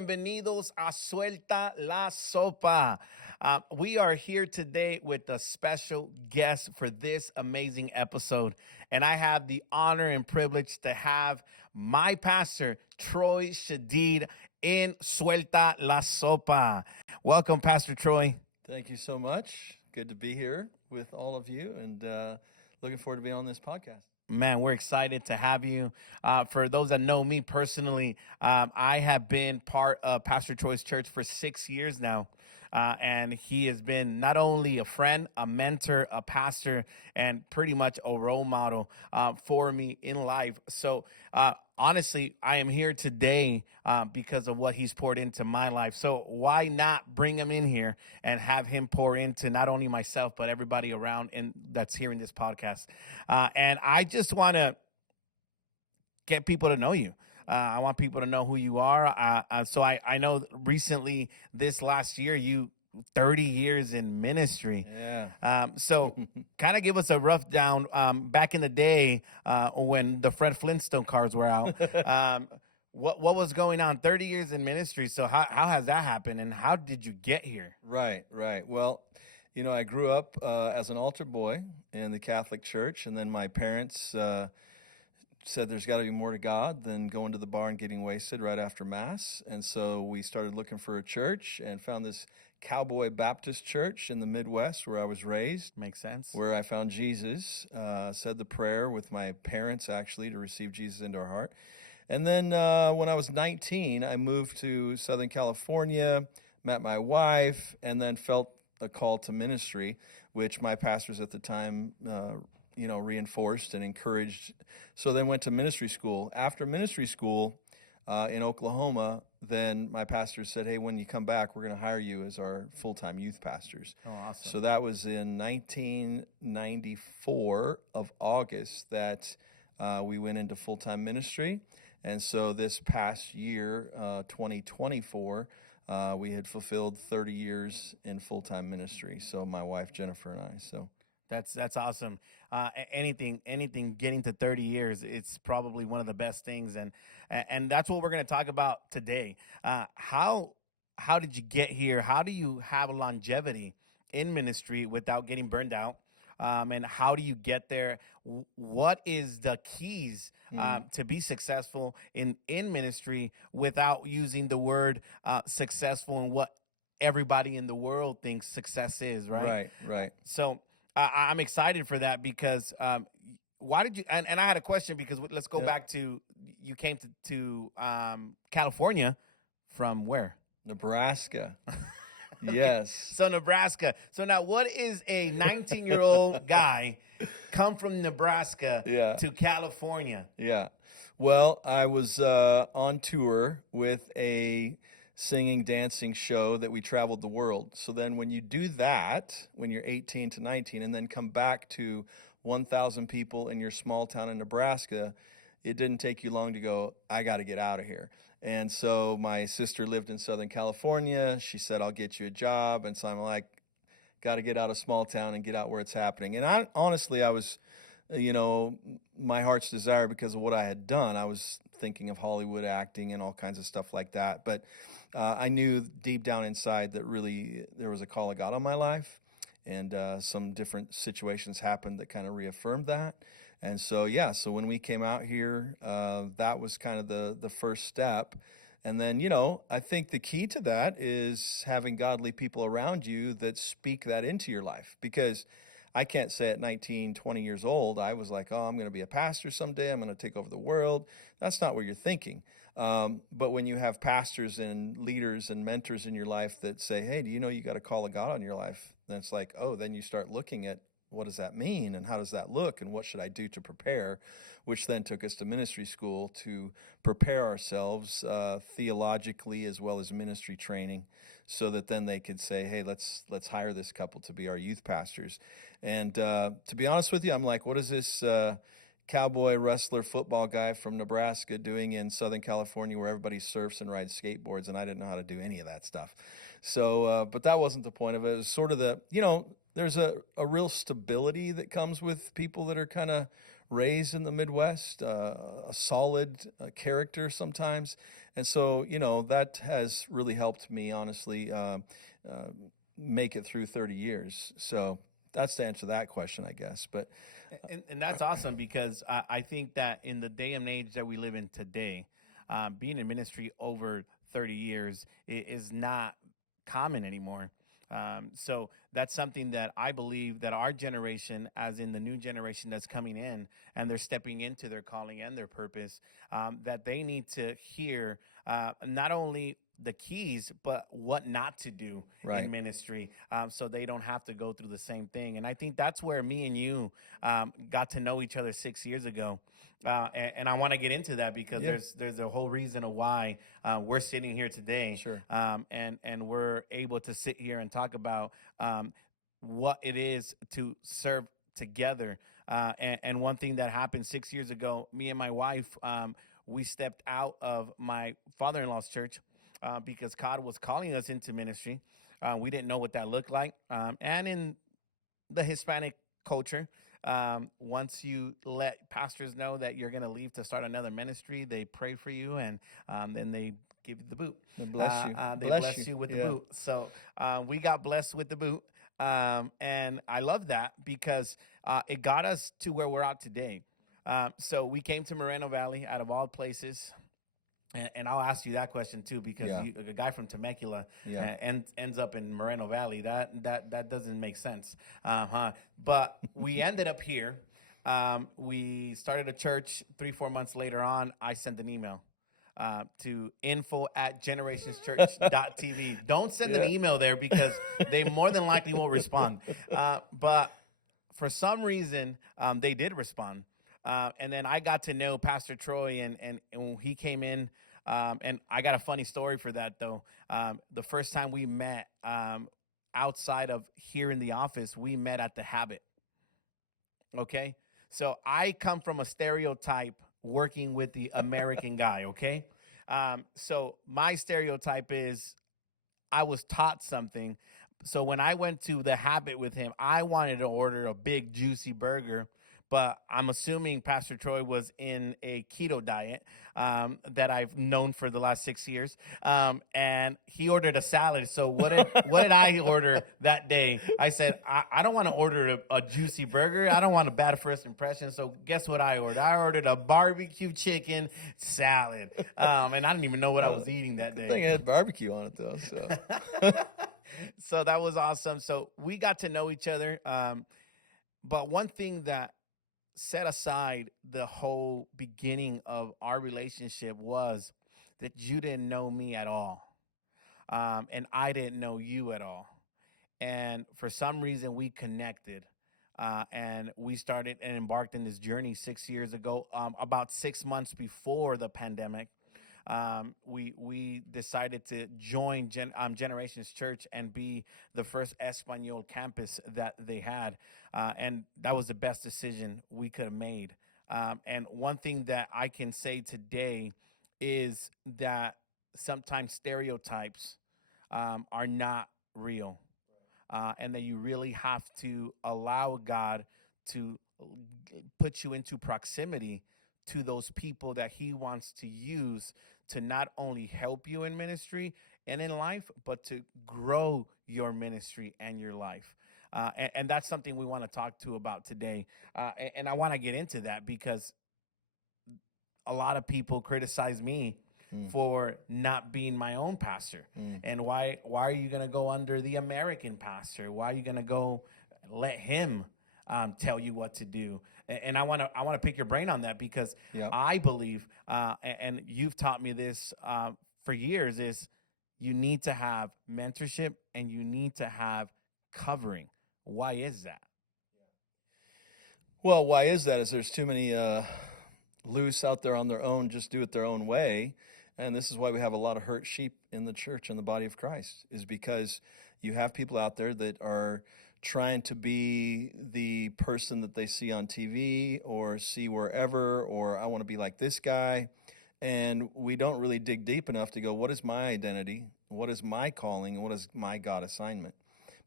bienvenidos a Suelta La Sopa. We are here today with a special guest for this amazing episode. And I have the honor and privilege to have my pastor, Troy Sheeded, in Suelta La Sopa. Welcome, Pastor Troy. Thank you so much. Good to be here with all of you and looking forward to being on this podcast. Man, we're excited to have you. For those that know me personally, I have been part of Pastor Troy's church for 6 years now. And he has been not only a friend, a mentor, a pastor, and pretty much a role model for me in life. So, honestly, I am here today because of what he's poured into my life. So why not bring him in here and have him pour into not only myself, but everybody around and that's hearing this podcast. And I just want to get people to know you. I want people to know who you are. So I know recently this last year, you 30 years in ministry. Yeah. So kind of give us a rough down back in the day when the Fred Flintstone cars were out. What was going on? 30 years in ministry. So how has that happened and how did you get here? Right. Well, I grew up as an altar boy in the Catholic Church, and then my parents said there's got to be more to God than going to the bar and getting wasted right after Mass. And so we started looking for a church and found this Cowboy Baptist church in the Midwest where I was raised. Makes sense. Where I found Jesus, said the prayer with my parents actually to receive Jesus into our heart. And then when I was 19, I moved to Southern California, met my wife, and then felt a call to ministry, which my pastors at the time reinforced and encouraged. So then went to ministry school. After ministry school in Oklahoma, then my pastor said, hey, when you come back, we're going to hire you as our full-time youth pastors. Oh, awesome. So that was in 1994 of August that we went into full-time ministry. And so this past year, 2024, we had fulfilled 30 years in full-time ministry. So my wife, Jennifer, and I, so. That's awesome. Anything getting to 30 years, it's probably one of the best things, and that's what we're going to talk about today. How did you get here? How do you have longevity in ministry without getting burned out? And how do you get there? What is the keys to be successful in ministry without using the word successful and what everybody in the world thinks success is, right? Right. So I'm excited for that because why did you? And I had a question because let's go back to you came to California from where? Nebraska. Okay. Yes. So Nebraska. So now, what is a 19-year-old guy come from Nebraska to California? Yeah. Well, I was on tour with a singing, dancing show that we traveled the world. So then when you do that, when you're 18 to 19, and then come back to 1,000 people in your small town in Nebraska, it didn't take you long to go, I got to get out of here. And so my sister lived in Southern California. She said, I'll get you a job. And so I'm like, got to get out of small town and get out where it's happening. And I was, my heart's desire because of what I had done. I was thinking of Hollywood acting and all kinds of stuff like that. But I knew deep down inside that really there was a call of God on my life. And some different situations happened that kind of reaffirmed that. And so, so when we came out here, that was kind of the first step. And then, I think the key to that is having godly people around you that speak that into your life. Because I can't say at 19, 20 years old, I was like, oh, I'm going to be a pastor someday. I'm going to take over the world. That's not what you're thinking. But when you have pastors and leaders and mentors in your life that say, hey, do you know you got a call of God on your life? Then it's like, oh, then you start looking at what does that mean and how does that look and what should I do to prepare, which then took us to ministry school to prepare ourselves theologically as well as ministry training so that then they could say, hey, let's hire this couple to be our youth pastors. And to be honest with you, I'm like, what is this cowboy wrestler football guy from Nebraska doing in Southern California where everybody surfs and rides skateboards, and I didn't know how to do any of that stuff. So, but that wasn't the point of it. It was sort of there's a real stability that comes with people that are kind of raised in the Midwest, a solid character sometimes. And so, that has really helped me, honestly, make it through 30 years. So that's the answer to that question, I guess. But And that's awesome because I think that in the day and age that we live in today, being in ministry over 30 years is not common anymore. So that's something that I believe that our generation, as in the new generation that's coming in and they're stepping into their calling and their purpose, that they need to hear not only the keys, but what not to do in right. ministry, so they don't have to go through the same thing. And I think that's where me and you got to know each other 6 years ago. And I want to get into that because Yeah, there's a whole reason of why we're sitting here today, sure. and we're able to sit here and talk about what it is to serve together. And one thing that happened 6 years ago, me and my wife, we stepped out of my father-in-law's church because God was calling us into ministry. We didn't know what that looked like, and in the Hispanic culture, once you let pastors know that you're going to leave to start another ministry, they pray for you and then they give you the boot. God bless you. They Bless bless you. you with the Yeah. boot. So we got blessed with the boot. And I love that because it got us to where we're at today. So we came to Moreno Valley out of all places. And I'll ask you that question too, because Yeah. a guy from Temecula Yeah. ends up in Moreno Valley. That doesn't make sense, huh? But we ended up here. We started a church 3-4 months later on. I sent an email to info@generationschurch.tv. Don't send an Yeah. email there because they more than likely won't respond. But for some reason, they did respond. And then I got to know Pastor Troy, and when he came in, and I got a funny story for that, though. The first time we met outside of here in the office, we met at the Habit. Okay. So I come from a stereotype working with the American guy. Okay. So my stereotype is I was taught something. So when I went to the Habit with him, I wanted to order a big juicy burger, but I'm assuming Pastor Troy was in a keto diet that I've known for the last 6 years, and he ordered a salad. So what did I order that day? I said I don't want to order a juicy burger. I don't want a bad first impression. So guess what I ordered? I ordered a barbecue chicken salad, and I didn't even know what I was eating that Good day. thing it had barbecue on it though. So So that was awesome. So we got to know each other. But one thing that set aside the whole beginning of our relationship was that you didn't know me at all. And I didn't know you at all. And for some reason, we connected. And we started and embarked in this journey 6 years ago, about 6 months before the pandemic. We decided to join Generations Church and be the first Espanol campus that they had, and that was the best decision we could have made. And one thing that I can say today is that sometimes stereotypes are not real, and that you really have to allow God to put you into proximity to those people that He wants to use to not only help you in ministry and in life, but to grow your ministry and your life. And that's something we want to talk to about today. And I want to get into that because a lot of people criticize me mm, for not being my own pastor. mm. And why are you going to go under the American pastor? Why are you going to go let him tell you what to do? And I want to pick your brain on that because Yeah. I believe, and you've taught me this for years, is you need to have mentorship and you need to have covering. Why is that? Well, why is that? Is there's too many loose out there on their own, just do it their own way. And this is why we have a lot of hurt sheep in the church and the body of Christ, is because you have people out there that are trying to be the person that they see on TV or see wherever, or I want to be like this guy. And we don't really dig deep enough to go, what is my identity? What is my calling? And what is my God assignment?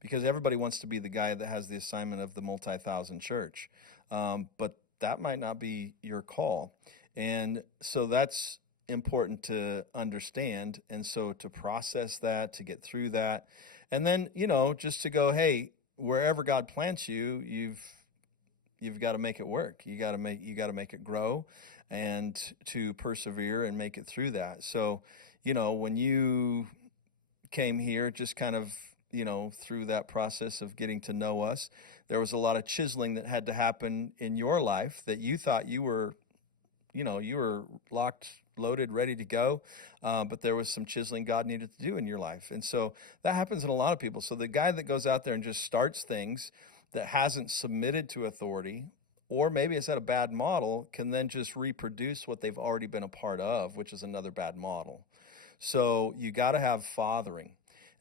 Because everybody wants to be the guy that has the assignment of the multi-thousand church. But that might not be your call. And so that's important to understand. And so to process that, to get through that, and then, just to go, hey, wherever God plants you, you've got to make it work. You got to make it grow and to persevere and make it through that. So, when you came here, just kind of, through that process of getting to know us, there was a lot of chiseling that had to happen in your life that you thought you were locked, loaded, ready to go. But there was some chiseling God needed to do in your life. And so that happens in a lot of people. So the guy that goes out there and just starts things that hasn't submitted to authority, or maybe it's at a bad model, can then just reproduce what they've already been a part of, which is another bad model. So you got to have fathering.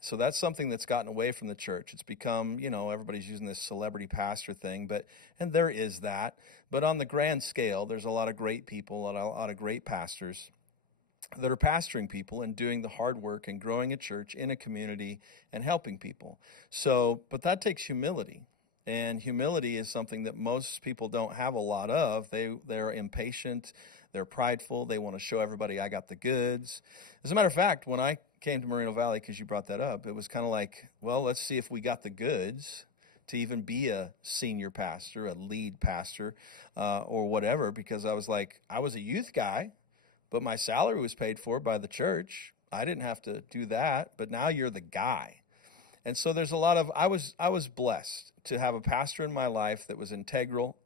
So that's something that's gotten away from the church. It's become, everybody's using this celebrity pastor thing, and there is that. But on the grand scale, there's a lot of great people, a lot of great pastors that are pastoring people and doing the hard work and growing a church in a community and helping people. So, but that takes humility. And humility is something that most people don't have a lot of. They're impatient, they're prideful, they want to show everybody I got the goods. As a matter of fact, when I came to Moreno Valley, because you brought that up, it was kind of like, well, let's see if we got the goods to even be a senior pastor, a lead pastor, or whatever, because I was like, I was a youth guy, but my salary was paid for by the church. I didn't have to do that, but now you're the guy. And so there's a lot of, I was blessed to have a pastor in my life that was integral,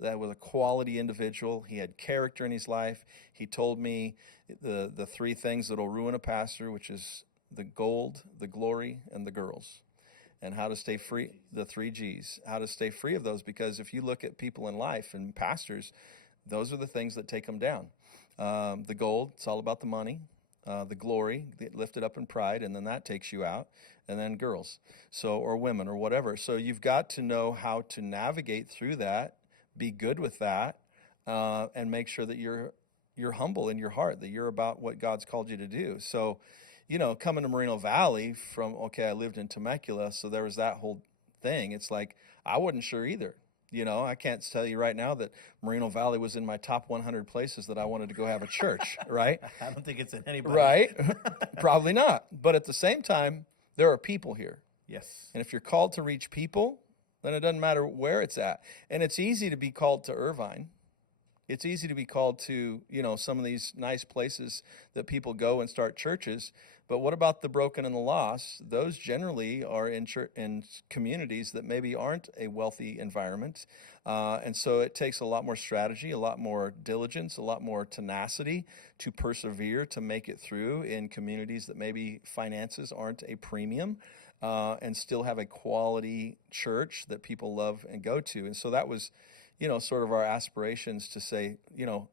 that was a quality individual. He had character in his life. He told me the three things that'll ruin a pastor, which is the gold, the glory, and the girls, and how to stay free, the three G's, how to stay free of those. Because if you look at people in life and pastors, those are the things that take them down. The gold, it's all about the money. The glory, get lifted up in pride, and then that takes you out. And then girls, or women, or whatever. So you've got to know how to navigate through that, be good with that, and make sure that you're humble in your heart, that you're about what God's called you to do. So, coming to Moreno Valley I lived in Temecula, so there was that whole thing. It's like, I wasn't sure either. I can't tell you right now that Moreno Valley was in my top 100 places that I wanted to go have a church, right? I don't think it's in anybody. Right? Probably not. But at the same time, there are people here. Yes. And if you're called to reach people, then it doesn't matter where it's at. And it's easy to be called to Irvine. It's easy to be called to, some of these nice places that people go and start churches. But what about the broken and the lost? Those generally are in communities that maybe aren't a wealthy environment. And so it takes a lot more strategy, a lot more diligence, a lot more tenacity to persevere, to make it through in communities that maybe finances aren't a premium, and still have a quality church that people love and go to. And so that was, sort of our aspirations to say,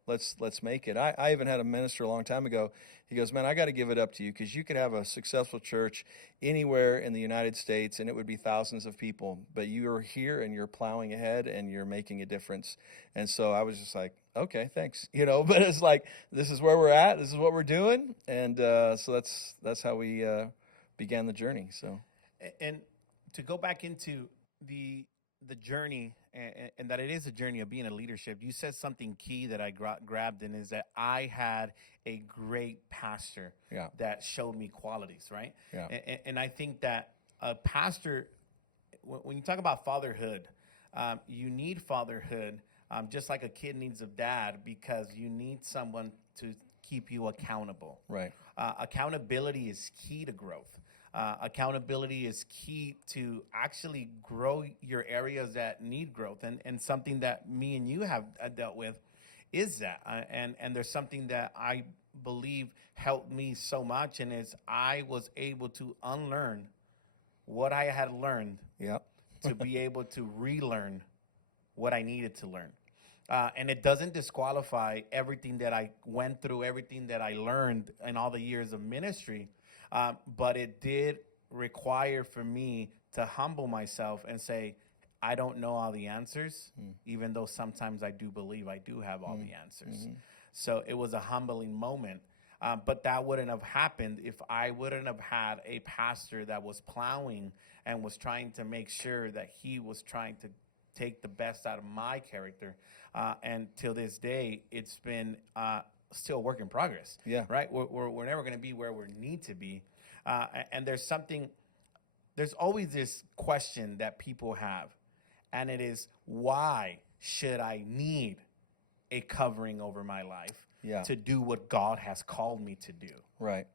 let's make it. I even had a minister a long time ago. He goes, man, I got to give it up to you, because you could have a successful church anywhere in the United States and it would be thousands of people, but you're here and you're plowing ahead and you're making a difference. And so I was just like, okay, thanks. But it's like, this is where we're at. This is what we're doing. And so that's how we began the journey. So, And to go back into the journey, and that it is a journey of being a leadership, you said something key that I grabbed, and is that I had a great pastor that showed me qualities, right? Yeah. And I think that a pastor, when you talk about fatherhood, you need fatherhood, just like a kid needs a dad, because you need someone to keep you accountable. Right. Accountability is key to growth. Accountability is key to actually grow your areas that need growth. And something that me and you have dealt with is that. And there's something that I believe helped me so much, and is I was able to unlearn what I had learned to be able to relearn what I needed to learn. And it doesn't disqualify everything that I went through, everything that I learned in all the years of ministry. But it did require for me to humble myself and say, I don't know all the answers, even though sometimes I do believe I do have all the answers. Mm-hmm. So it was a humbling moment. But that wouldn't have happened if I wouldn't have had a pastor that was plowing and was trying to make sure that he was trying to take the best out of my character. And till this day, it's been still a work in progress. Yeah. Right. We're never going to be where we need to be. And there's always this question that people have, and it is, why should I need a covering over my life Yeah. to do what God has called me to do? Right.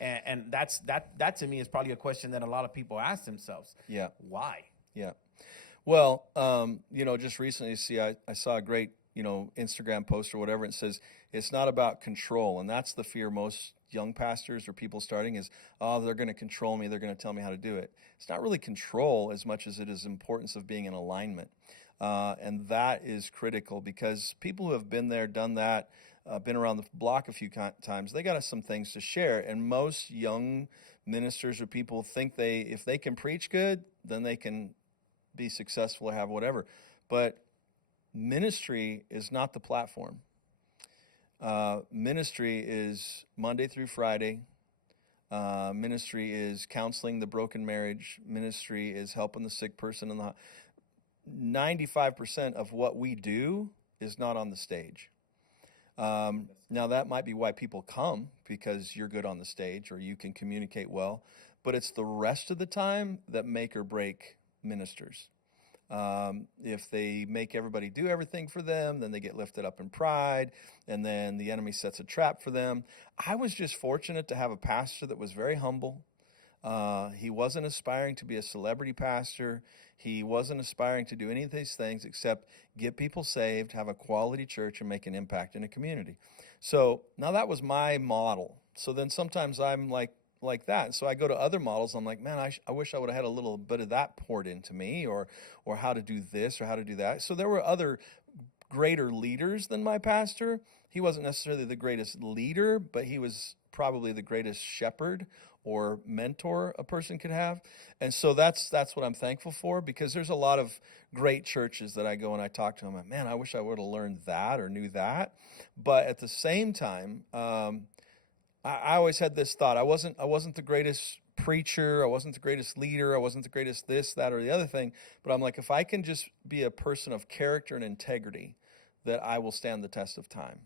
And that to me is probably a question that a lot of people ask themselves. Yeah. Why? Yeah. Well, just recently, I saw a great, Instagram post or whatever. It says it's not about control, and that's the fear most young pastors or people starting is, oh, they're going to control me. They're going to tell me how to do it. It's not really control as much as it is importance of being in alignment, and that is critical because people who have been there, done that, been around the block a few times, they got some things to share. And most young ministers or people think if they can preach good, then they can be successful or have whatever. But ministry is not the platform. Ministry is Monday through Friday. Ministry is counseling the broken marriage. Ministry is helping the sick person. 95% of what we do is not on the stage. Now, that might be why people come, because you're good on the stage or you can communicate well. But it's the rest of the time that make or break ministers. If they make everybody do everything for them, then they get lifted up in pride, and then the enemy sets a trap for them. I was just fortunate to have a pastor that was very humble. He wasn't aspiring to be a celebrity pastor. He wasn't aspiring to do any of these things except get people saved, have a quality church, and make an impact in a community. So now that was my model. So then sometimes I'm like that. So I go to other models. I'm like, man, I wish I would have had a little bit of that poured into me, or how to do this or how to do that. So there were other greater leaders than my pastor. He wasn't necessarily the greatest leader, but he was probably the greatest shepherd or mentor a person could have. And so that's what I'm thankful for, because there's a lot of great churches that I go and I talk to them. I'm like, man, I wish I would have learned that or knew that. But at the same time, I always had this thought. I wasn't the greatest preacher. I wasn't the greatest leader. I wasn't the greatest this, that, or the other thing. But I'm like, if I can just be a person of character and integrity, that I will stand the test of time.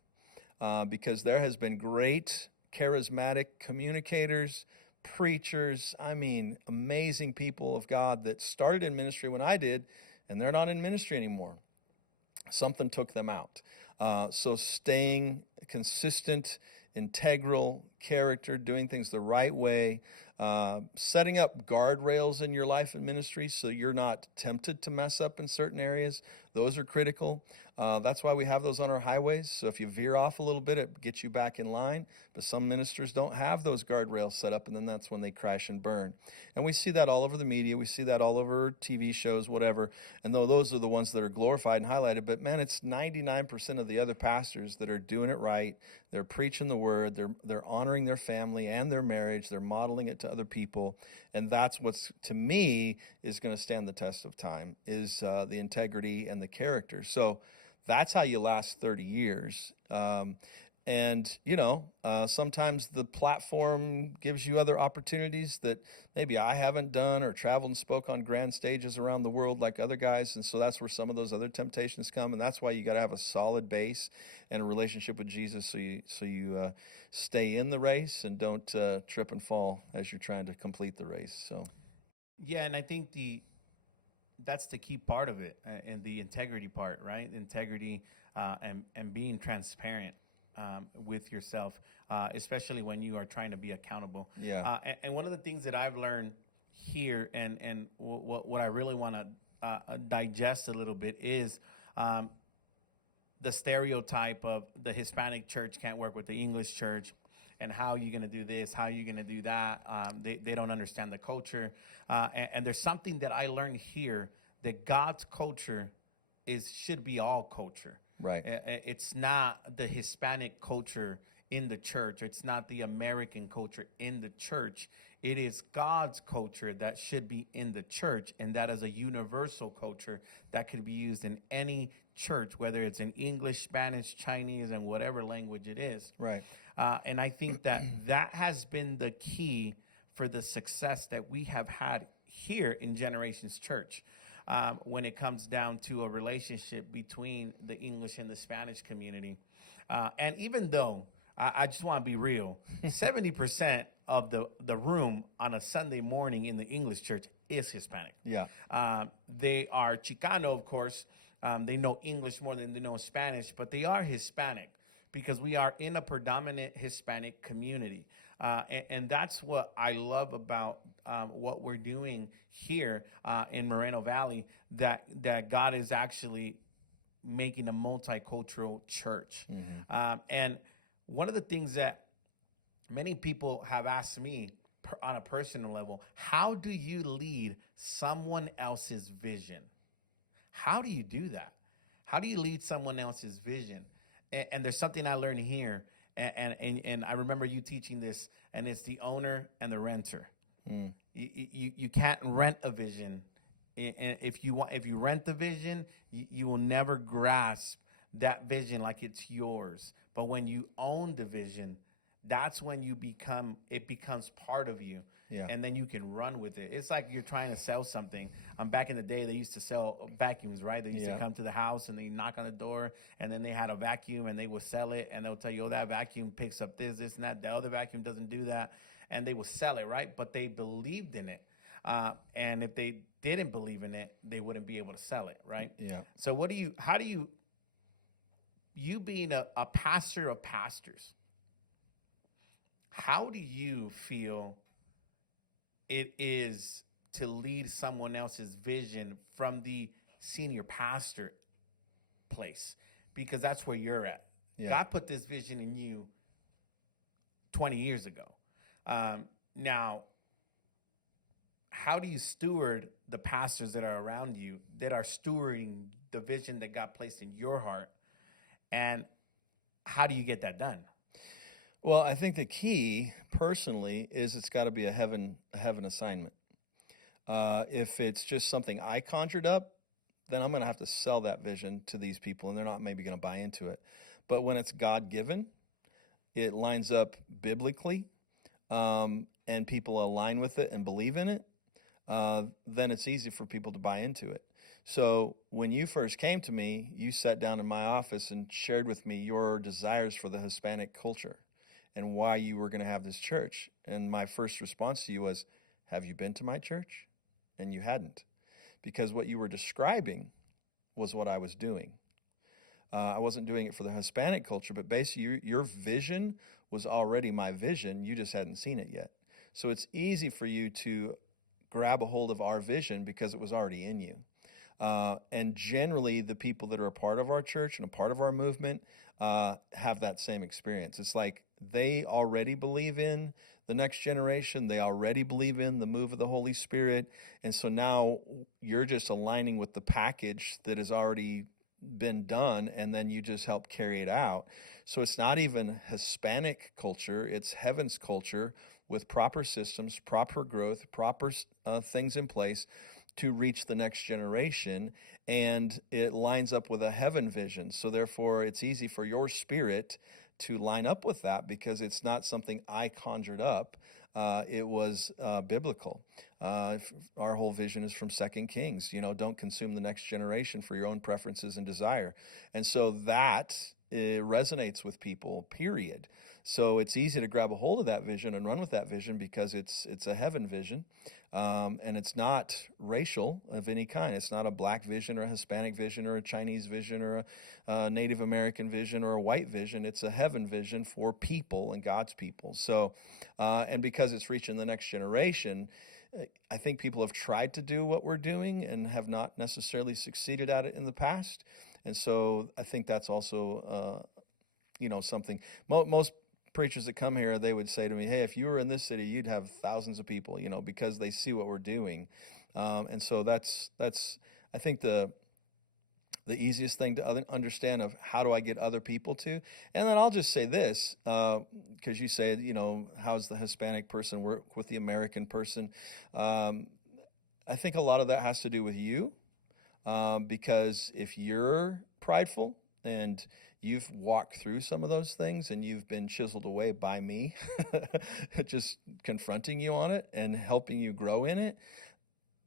Because there has been great charismatic communicators, preachers, amazing people of God that started in ministry when I did, and they're not in ministry anymore. Something took them out. So staying consistent, integral character, doing things the right way, setting up guardrails in your life and ministry so you're not tempted to mess up in certain areas. Those are critical. That's why we have those on our highways. So if you veer off a little bit, it gets you back in line. But some ministers don't have those guardrails set up, and then that's when they crash and burn. And we see that all over the media. We see that all over TV shows, whatever. And though those are the ones that are glorified and highlighted, but man, it's 99% of the other pastors that are doing it right. They're preaching the word. They're honoring their family and their marriage. They're modeling it to other people. And that's what's, to me, is going to stand the test of time, is the integrity and the character. So that's how you last 30 years. Sometimes the platform gives you other opportunities that maybe I haven't done, or traveled and spoke on grand stages around the world like other guys. And so that's where some of those other temptations come. And that's why you got to have a solid base and a relationship with Jesus, so you stay in the race and don't trip and fall as you're trying to complete the race. So, Yeah, and I think that's the key part of it, and the integrity part, right? Integrity, and being transparent with yourself, especially when you are trying to be accountable. Yeah. And one of the things that I've learned here, and what I really want to digest a little bit, is the stereotype of the Hispanic church can't work with the English church, and how you're going to do this, how you're going to do that. They don't understand the culture. And there's something that I learned here, that God's culture should be all culture. Right. It's not the Hispanic culture in the church. It's not the American culture in the church. It is God's culture that should be in the church, and that is a universal culture that could be used in any church, whether it's in English, Spanish, Chinese, and whatever language it is. Right. And I think that has been the key for the success that we have had here in Generations Church. when it comes down to a relationship between the English and the Spanish community. And even though I just want to be real, 70% of the room on a Sunday morning in the English church is Hispanic. Yeah. They are Chicano, of course. They know English more than they know Spanish, but they are Hispanic because we are in a predominant Hispanic community. And that's what I love about what we're doing here in Moreno Valley, that God is actually making a multicultural church. And one of the things that many people have asked me on a personal level, how do you lead someone else's vision? How do you do that? How do you lead someone else's vision? And there's something I learned here, and I remember you teaching this, and it's the owner and the renter. You can't rent a vision. And if you rent the vision, you will never grasp that vision like it's yours. But when you own the vision, that's when it becomes part of you. Yeah. And then you can run with it. It's like you're trying to sell something. Back in the day, they used to sell vacuums, right? They used to come to the house and they knock on the door, and then they had a vacuum and they would sell it, and they'll tell you, oh, that vacuum picks up this, and that. The other vacuum doesn't do that, and they would sell it, right? But they believed in it. And if they didn't believe in it, they wouldn't be able to sell it, right? Yeah. So how do you being a pastor of pastors, how do you feel it is to lead someone else's vision from the senior pastor place? Because that's where you're at. Yeah. God put this vision in you 20 years ago. Now, how do you steward the pastors that are around you that are stewarding the vision that God placed in your heart? And how do you get that done? Well, I think the key, personally, is it's got to be a heaven assignment. If it's just something I conjured up, then I'm going to have to sell that vision to these people, and they're not maybe going to buy into it. But when it's God-given, it lines up biblically, and people align with it and believe in it, then it's easy for people to buy into it. So when you first came to me, you sat down in my office and shared with me your desires for the Hispanic culture and why you were going to have this church. And my first response to you was, have you been to my church? And you hadn't. Because what you were describing was what I was doing. I wasn't doing it for the Hispanic culture, but basically your vision was already my vision. You just hadn't seen it yet. So it's easy for you to grab a hold of our vision because it was already in you. And generally, the people that are a part of our church and a part of our movement have that same experience. It's like they already believe in the next generation. They already believe in the move of the Holy Spirit. And so now you're just aligning with the package that has already been done, and then you just help carry it out. So it's not even Hispanic culture, it's heaven's culture with proper systems, proper growth, proper things in place to reach the next generation, and it lines up with a heaven vision. So therefore, it's easy for your spirit to line up with that because it's not something I conjured up. It was biblical. Our whole vision is from 2 Kings. Don't consume the next generation for your own preferences and desire. And so that resonates with people, period. So it's easy to grab a hold of that vision and run with that vision because it's a heaven vision. And it's not racial of any kind. It's not a black vision or a Hispanic vision or a Chinese vision or a Native American vision or a white vision. It's a heaven vision for people and God's people. So, and because it's reaching the next generation, I think people have tried to do what we're doing and have not necessarily succeeded at it in the past. And so I think that's also, something most preachers that come here, they would say to me, hey, if you were in this city, you'd have thousands of people, because they see what we're doing. And so that's I think the easiest thing to understand of how do I get other people to. And then I'll just say this, because you say, how's the Hispanic person work with the American person? I think a lot of that has to do with you, because if you're prideful and you've walked through some of those things and you've been chiseled away by me, just confronting you on it and helping you grow in it,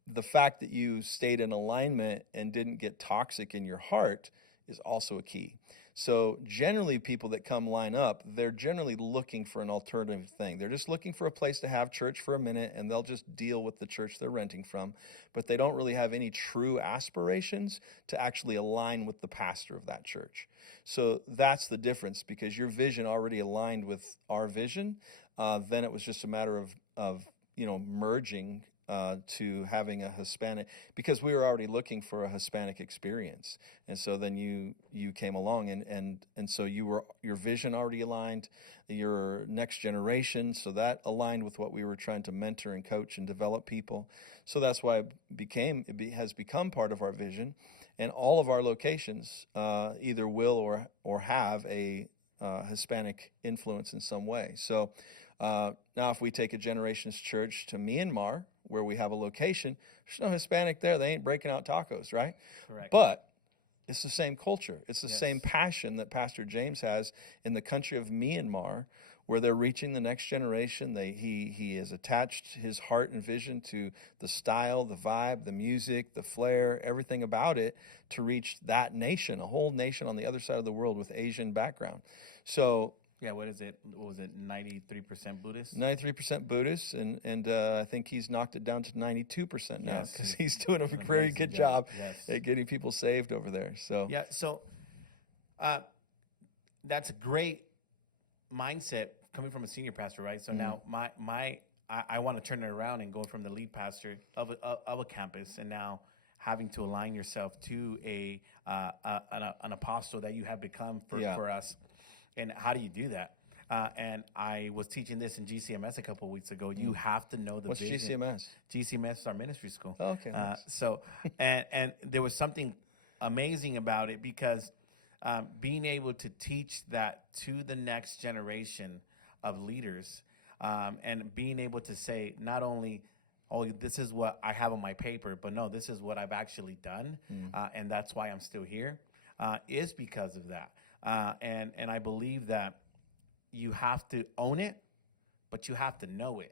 the fact that you stayed in alignment and didn't get toxic in your heart is also a key. So generally people that come line up, they're generally looking for an alternative thing. They're just looking for a place to have church for a minute, and they'll just deal with the church they're renting from, but they don't really have any true aspirations to actually align with the pastor of that church. So that's the difference, because your vision already aligned with our vision. Then it was just a matter of merging to having a Hispanic, because we were already looking for a Hispanic experience. And so then you came along, and so your vision already aligned, your next generation, so that aligned with what we were trying to mentor and coach and develop people. So that's why it has become part of our vision, and all of our locations either will or have a Hispanic influence in some way. So now if we take a Generations Church to Myanmar, where we have a location, there's no Hispanic there. They ain't breaking out tacos, right? Correct. But it's the same culture. It's the Yes. same passion that Pastor James has in the country of Myanmar, where they're reaching the next generation. He has attached his heart and vision to the style, the vibe, the music, the flair, everything about it, to reach that nation, a whole nation on the other side of the world with Asian background. So Yeah, what is it? What was it? 93% Buddhist. 93% Buddhist, and I think he's knocked it down to 92% now, Yes, because he's doing a an very amazing good job. job Yes. at getting people saved over there. So Yeah. So, that's a great mindset coming from a senior pastor, right? So now I want to turn it around and go from the lead pastor of a campus, and now having to align yourself to an apostle that you have become for us. And how do you do that? And I was teaching this in GCMS a couple of weeks ago. You have to know the what's vision. GCMS? GCMS is our ministry school. Oh, okay, nice. So, and there was something amazing about it, because being able to teach that to the next generation of leaders, and being able to say not only, oh, this is what I have on my paper, but no, this is what I've actually done, and that's why I'm still here, is because of that. And I believe that you have to own it, but you have to know it.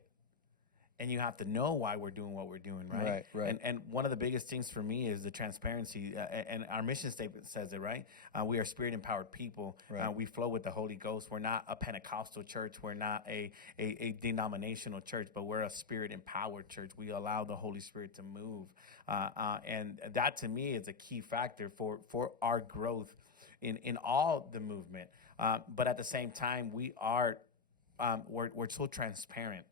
And you have to know why we're doing what we're doing, right? Right. And one of the biggest things for me is the transparency. And our mission statement says it, right? We are spirit-empowered people. Right. We flow with the Holy Ghost. We're not a Pentecostal church. We're not a denominational church, but we're a spirit-empowered church. We allow the Holy Spirit to move. And that, to me, is a key factor for our growth in all the movement. But at the same time, we're so transparent.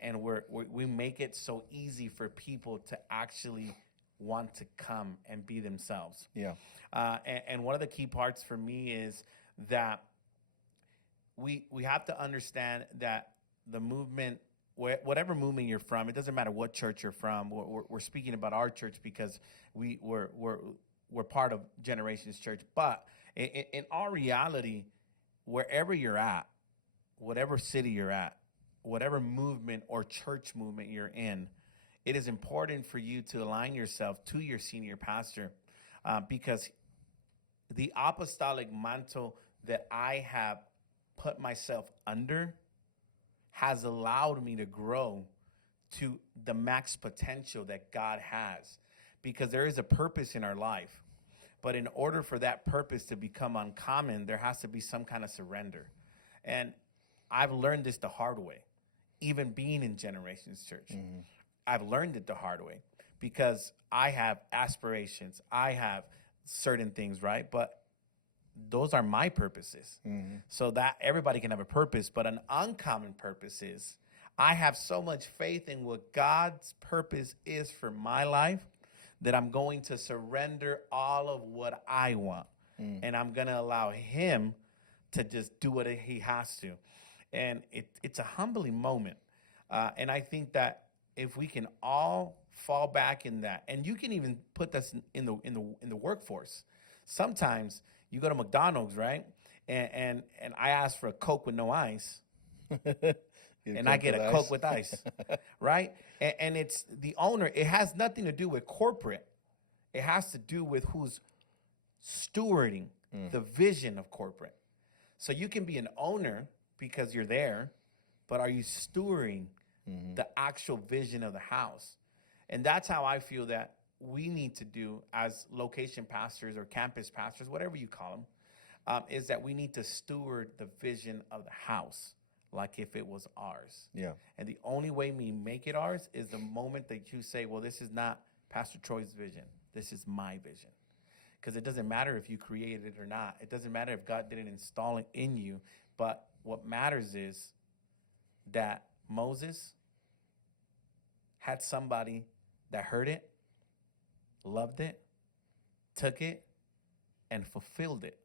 And we make it so easy for people to actually want to come and be themselves. Yeah. And one of the key parts for me is that we have to understand that the movement, whatever movement you're from, it doesn't matter what church you're from. We're speaking about our church because we're part of Generations Church. But in our reality, wherever you're at, whatever city you're at, whatever movement or church movement you're in, it is important for you to align yourself to your senior pastor, because the apostolic mantle that I have put myself under has allowed me to grow to the max potential that God has, because there is a purpose in our life. But in order for that purpose to become uncommon, there has to be some kind of surrender. And I've learned this the hard way. Even being in Generations Church, I've learned it the hard way, because I have aspirations. I have certain things, right? But those are my purposes. So that everybody can have a purpose, but an uncommon purpose is I have so much faith in what God's purpose is for my life that I'm going to surrender all of what I want. And I'm going to allow him to just do what he has to. And it's a humbling moment. And I think that if we can all fall back in that, and you can even put this in the workforce. Sometimes you go to McDonald's, right? And I ask for a Coke with no ice. And I get a Coke with ice, right? And it's the owner. It has nothing to do with corporate. It has to do with who's stewarding the vision of corporate. So you can be an owner because you're there, but are you stewarding the actual vision of the house? And that's how I feel that we need to do as location pastors or campus pastors, whatever you call them, is that we need to steward the vision of the house like if it was ours. Yeah. And the only way we make it ours is the moment that you say, well, this is not Pastor Troy's vision. This is my vision. Because it doesn't matter if you created it or not. It doesn't matter if God didn't install it in you. But what matters is that Moses had somebody that heard it, loved it, took it, and fulfilled it,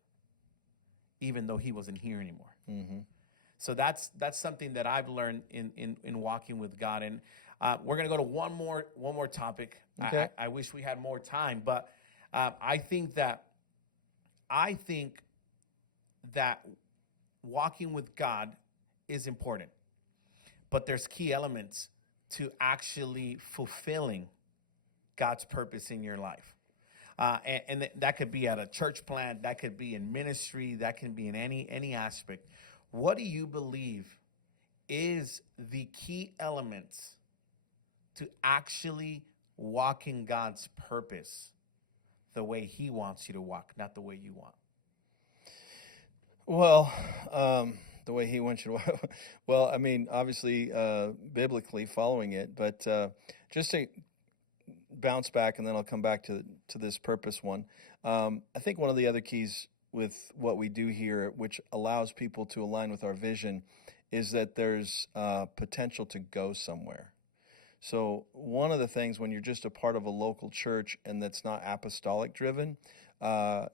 even though he wasn't here anymore. Mm-hmm. So that's something that I've learned in walking with God. And we're gonna go to one more topic. Okay. I wish we had more time, but I think that walking with God is important, but there's key elements to actually fulfilling God's purpose in your life. And that could be at a church plant, that could be in ministry, that can be in any aspect. What do you believe is the key elements to actually walking God's purpose the way he wants you to walk, not the way you want? Well, the way he wants you to, well, I mean, obviously, biblically following it, but just to bounce back, and then I'll come back to this purpose one. I think one of the other keys with what we do here, which allows people to align with our vision, is that there's potential to go somewhere. So one of the things when you're just a part of a local church and that's not apostolic driven,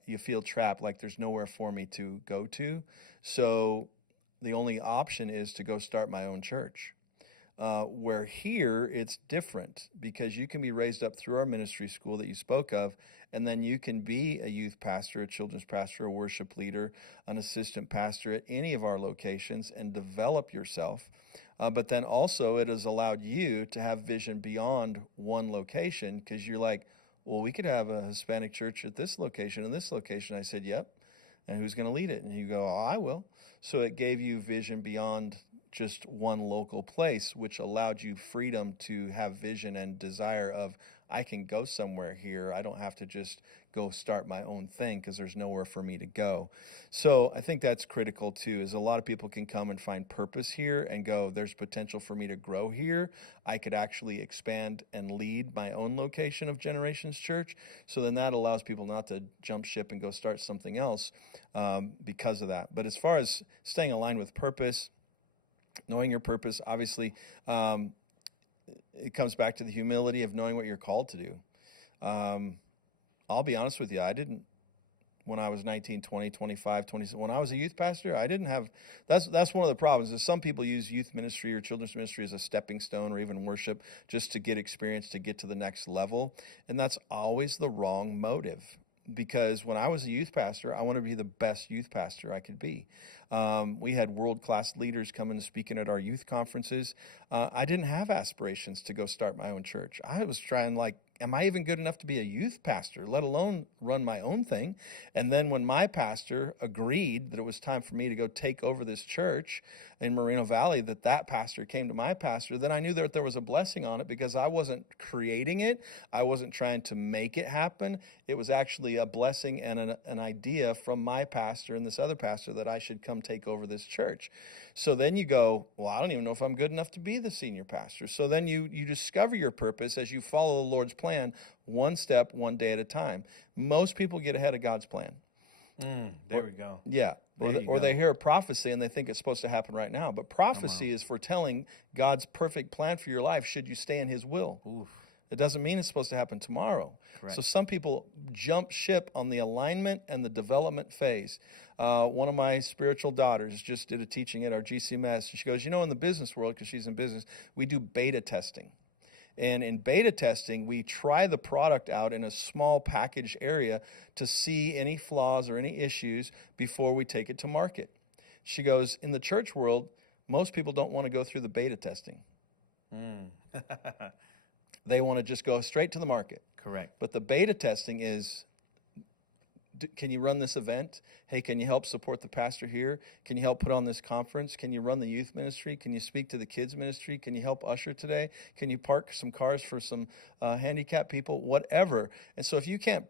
you feel trapped, like there's nowhere for me to go to. So the only option is to go start my own church. Where here it's different because you can be raised up through our ministry school that you spoke of, and then you can be a youth pastor, a children's pastor, a worship leader, an assistant pastor at any of our locations and develop yourself. But then also it has allowed you to have vision beyond one location because you're like, well, we could have a Hispanic church at this location and this location. I said, yep. And who's going to lead it? And you go, oh, I will. So it gave you vision beyond just one local place, which allowed you freedom to have vision and desire of, I can go somewhere here. I don't have to just go start my own thing because there's nowhere for me to go. So I think that's critical too, is a lot of people can come and find purpose here and go, there's potential for me to grow here. I could actually expand and lead my own location of Generations Church. So then that allows people not to jump ship and go start something else because of that. But as far as staying aligned with purpose, knowing your purpose, obviously, it comes back to the humility of knowing what you're called to do. I'll be honest with you, I didn't, when I was 19, 20, 25, 27, when I was a youth pastor, I didn't have, that's one of the problems, is some people use youth ministry or children's ministry as a stepping stone or even worship just to get experience, to get to the next level. And that's always the wrong motive. Because when I was a youth pastor, I wanted to be the best youth pastor I could be. We had world-class leaders coming and speaking at our youth conferences. I didn't have aspirations to go start my own church. I was trying like, am I even good enough to be a youth pastor, let alone run my own thing? And then when my pastor agreed that it was time for me to go take over this church in Moreno Valley, that pastor came to my pastor, then I knew that there was a blessing on it because I wasn't creating it. I wasn't trying to make it happen. It was actually a blessing and an idea from my pastor and this other pastor that I should come take over this church. So then you go, well, I don't even know if I'm good enough to be the senior pastor. So then you discover your purpose as you follow the Lord's plan, one step, one day at a time. Most people get ahead of God's plan. There we go. Yeah. Or they hear a prophecy and they think it's supposed to happen right now. But prophecy is foretelling God's perfect plan for your life should you stay in his will. Oof. It doesn't mean it's supposed to happen tomorrow. Correct. So some people jump ship on the alignment and the development phase. One of my spiritual daughters just did a teaching at our GCMS. She goes, in the business world, because she's in business, we do beta testing. And in beta testing, we try the product out in a small package area to see any flaws or any issues before we take it to market. She goes, in the church world, most people don't want to go through the beta testing. They want to just go straight to the market. Correct. But the beta testing is can you run this event? Hey, can you help support the pastor here? Can you help put on this conference? Can you run the youth ministry? Can you speak to the kids ministry? Can you help usher today? Can you park some cars for some handicapped people? Whatever. And so if you can't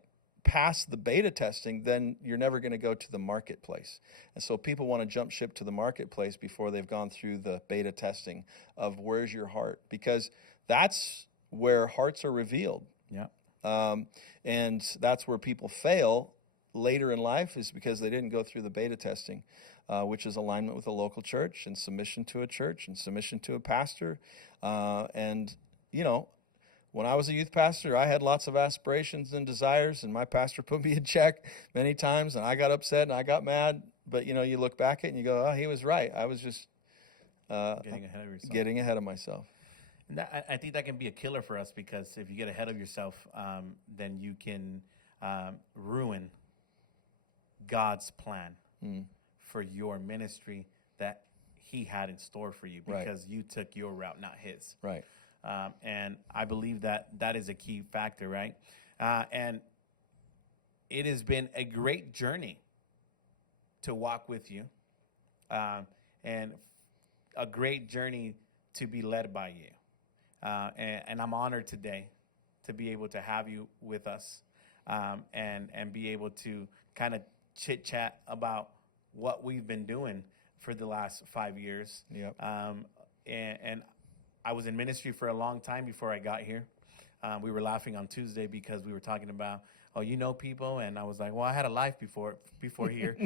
pass the beta testing, then you're never going to go to the marketplace. And so people want to jump ship to the marketplace before they've gone through the beta testing of where's your heart, because that's where hearts are revealed. Yeah. And that's where people fail later in life, is because they didn't go through the beta testing, which is alignment with a local church and submission to a church and submission to a pastor. And, you know, when I was a youth pastor, I had lots of aspirations and desires, and my pastor put me in check many times, and I got upset and I got mad. But, you know, you look back at it and you go, oh, he was right. I was just getting ahead of myself. And I think that can be a killer for us, because if you get ahead of yourself, then you can ruin God's plan for your ministry that he had in store for you, because you took your route, not his. Right. And I believe that is a key factor, right? And it has been a great journey to walk with you, and a great journey to be led by you. And I'm honored today to be able to have you with us, and be able to kind of chit chat about what we've been doing for the last 5 years. Yep. And I was in ministry for a long time before I got here. We were laughing on Tuesday because we were talking about, oh, you know people? And I was like, well, I had a life before here.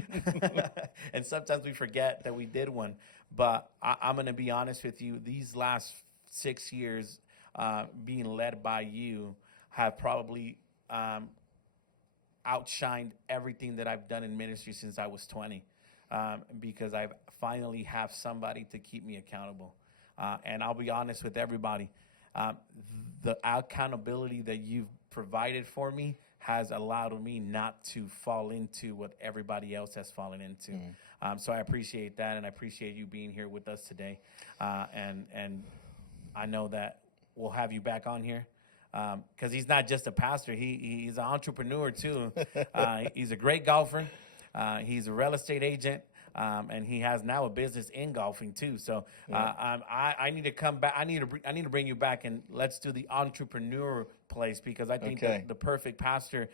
And sometimes we forget that we did one. But I'm going to be honest with you. These last 6 years being led by you have probably outshined everything that I've done in ministry since I was 20, because I finally have somebody to keep me accountable. And I'll be honest with everybody, the accountability that you've provided for me has allowed me not to fall into what everybody else has fallen into. So I appreciate that, and I appreciate you being here with us today. And I know that we'll have you back on here, because he's not just a pastor. He's an entrepreneur too. He's a great golfer. He's a real estate agent. And he has now a business in golfing too. So I need to come back. I need to bring you back, and let's do the entrepreneur place, because I think that the perfect pastor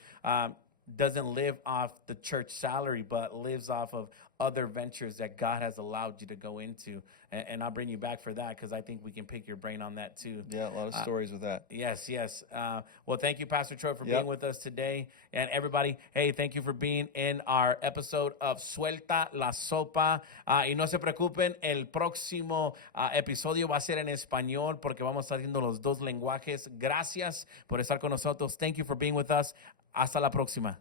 doesn't live off the church salary, but lives off of other ventures that God has allowed you to go into. And I'll bring you back for that, because I think we can pick your brain on that too. Yeah, a lot of stories with that. Yes. Well, thank you, Pastor Troy, for being with us today. And everybody, hey, thank you for being in our episode of Suelta La Sopa. Y no se preocupen, el próximo episodio va a ser en español, porque vamos a estar haciendo los dos lenguajes. Gracias por estar con nosotros. Thank you for being with us. Hasta la próxima.